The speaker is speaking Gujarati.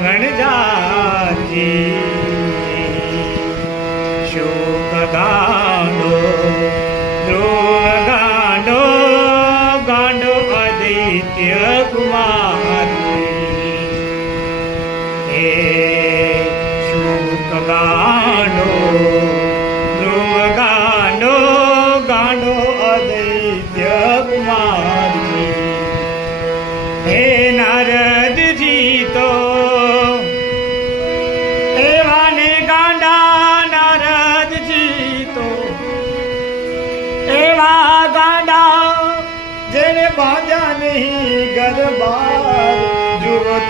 ગણજાજી શુક ગાંડો ધ્રુવ ગાંડો ગાંડો આદિત્ય કુમારી હે શુક ગાંડો ધ્રુવ ગાંડો ગાંડો આદિત્ય કુમારી હે નારદજી તો એવાને ગાંડા નારદજી તો એવા ગાંડા જેને બાંધ્યા નહીં ગરબા જુઓ